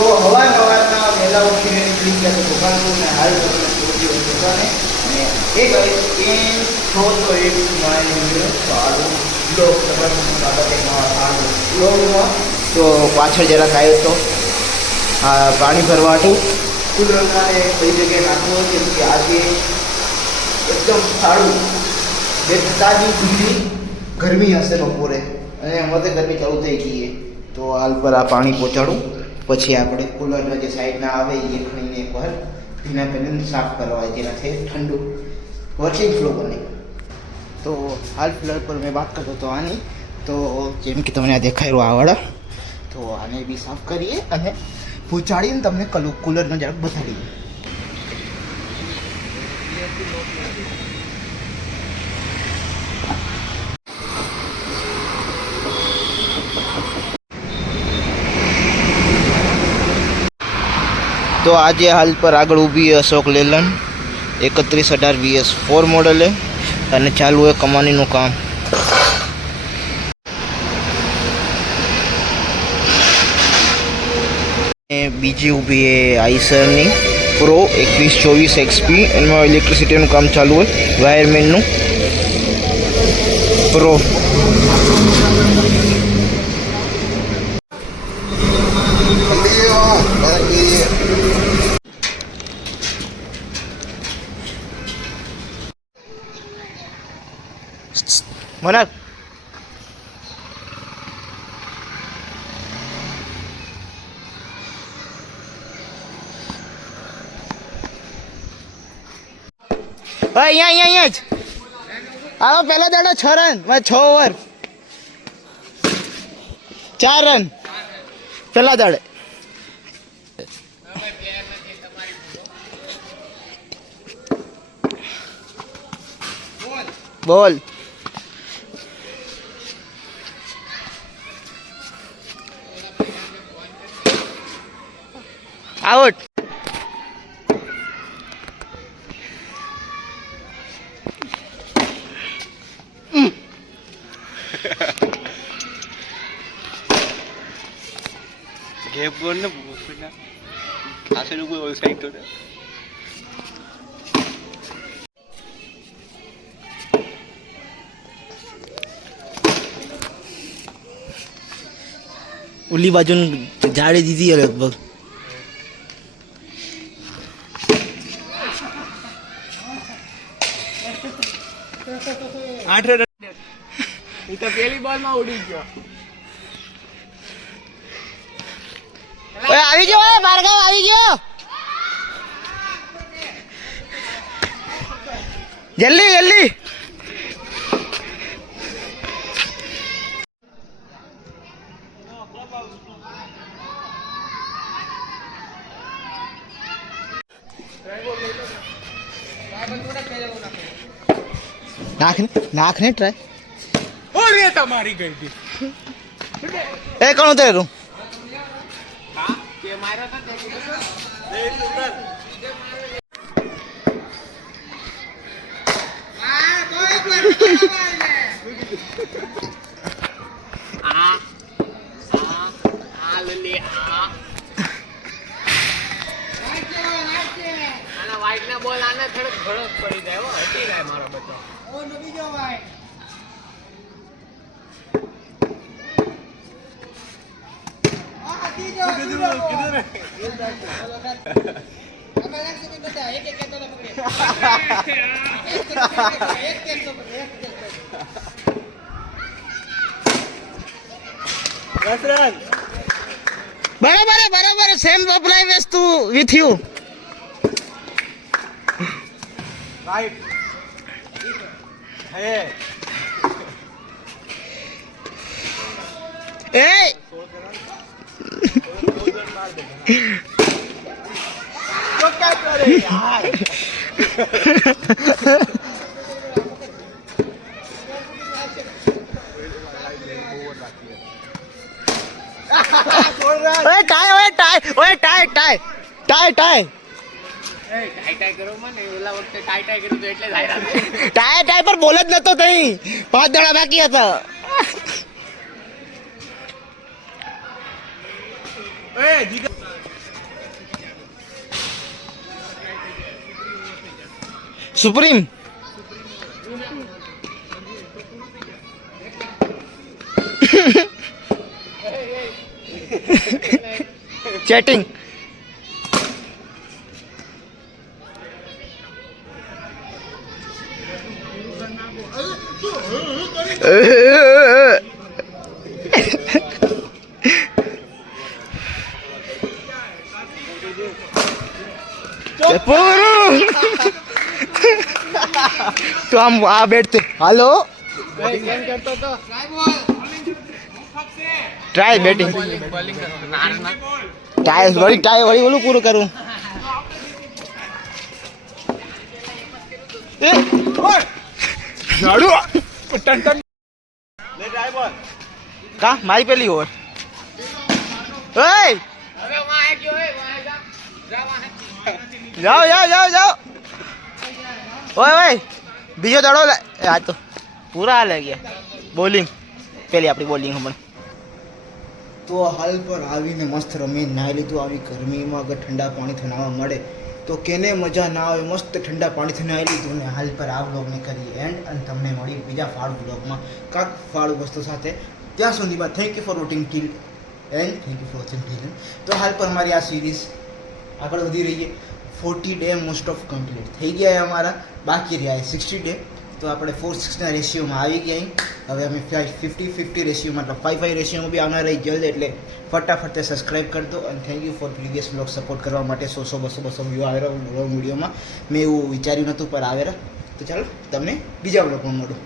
તો હવારના વહેલા ઉઠીને નીકળી ગયા તો દુકાનનું ને હાલ દુકાને અને એ ગઈ એ છો તો એક સારું બ્લોગ બ્લોગમાં તો પાછળ જરાક આવ્યો તો પાણી ભરવા હતું કુલરને કઈ જગ્યાએ નાખવું કેમ કે આજે એકદમ સારું બેતાજી ડિગ્રી ગરમી હશે બપોરે અને અમારે ગરમી ચાલુ થઈ ગઈ તો હાલ પર આ પાણી પહોંચાડું પછી આપણે કુલરના જે સાઈડના આવે એ ખણીને એકવાર ભીના કરીને સાફ કરવા જેનાથી ઠંડુ વર્કિંગ ફ્લો બને તો હાલ ફિલહાલ પર મેં વાત કરતો હતો આની તો જેમ કે તમને આ દેખાયું આવાળા તો આને બી સાફ કરીએ અને પહોંચાડીને તમને કુલરનો જરાક બતાડીએ તો આજે હાલ પર આગળ ઊભી અશોક લેલન 3118 VS4 મોડલ અને ચાલુ है કમાનીનું કામ બીજી ઊભી है આઈસરની પ્રો 2124 XP એમાં ઇલેક્ટ્રિસિટીનું કામ ચાલુ હોય વાયરમેનનું પ્રો મનર અહીંયા જ આવો પહેલા દાડો 6 રન 6 ઓવર 4 રન પહેલા દાડે બોલ આઉટ ગેપ બોલ ને બુફના આસેનું કોઈ ઓલ સાઈડ તો ને ઉલી બાજુ જાડે દીધી લગભગ આઠ રન એ તો પહેલી બોલમાં ઉડી ગયો ઓય આવી ગયો ઓય ભાર્ગવ આવી ગયો જલ્દી જલ્દી નાખને ટ્રાય ઓરે તમારી ગઈ હતી એ કોણ ઉતરેલું હા કે માર્યો તો તે સુંદર વાઈટ ના બોલ આને થોડોક ઘણો પડી જાય હટી જાય મારો બચ્ચો ઓ નબી જો ભાઈ આ હટી જો કિધર અમે એક સેકન્ડ બેટા એક કેતો પકડે એક કેતો બસ રન બરાબર સેમ અપ્લાય વસ્તુ વિથ યુ राइट है ए तो क्या करे यार टाई ટાઈ કરો મને ઓલા વખતે ટાઈ કર્યું તો એટલે જ હાર્યા टाई पर बोलत नतो तई 5 દડા બાકી હતા એ જીગા સુપ્રીમ ચેટિંગ પૂરું તો આમ આ બેઠતે હાલો કેમ કરતો તો ટ્રાય બેટિંગ બોલિંગ ના ના ટ્રાય વળી ઓલું પૂરું કરું કા મારી પેલી ઓવર ઓય હવે વાહ ગયો એ વાહ જા વાહ જાઓ ઓય ઓય બીજો દડો આ તો પૂરા હાલે ગયા બોલિંગ પેલી આપણી બોલિંગ હમણાં તો હાલ પર આવીને મસ્ત રમી નાહી લીધું આવી ગરમીમાં અગર ઠંડા પાણીથી નાહવા મળે તો કેને મજા ના આવે મસ્ત ઠંડા પાણીથી નાહી લીધું ને હાલ પર આ બ્લોગને કરીએ એન્ડ અને તમને મળી બીજા ફાળું બ્લોગમાં કાંક ફાળું વસ્તુ સાથે ત્યાં સુધીમાં thank you for voting till end thank you for watching till તો હાલ પર અમારી આ સિરીઝ આગળ વધી રહીએ 40 ડે મોસ્ટ ઓફ કમ્પ્લીટ થઈ ગયા અમારા બાકી રહ્યા 60 ડે તો આપણે 4:6 રેશિયોમાં આવી ગયા હવે અમે 50-50 રેશિયોમાં મતલબ 5-5 રેશિયોમાં બી આવનાર રહી જલ્દ એટલે ફટાફટ સબસ્ક્રાઈબ કરી દો અને thank you four previous blog support કરવા માટે 100-200 વ્યૂ આવેલા લોંગ વિડીયોમાં મેં એવું વિચાર્યું નહોતું પર આવેલા તો ચાલો તમને બીજા બ્લોગમાં મળું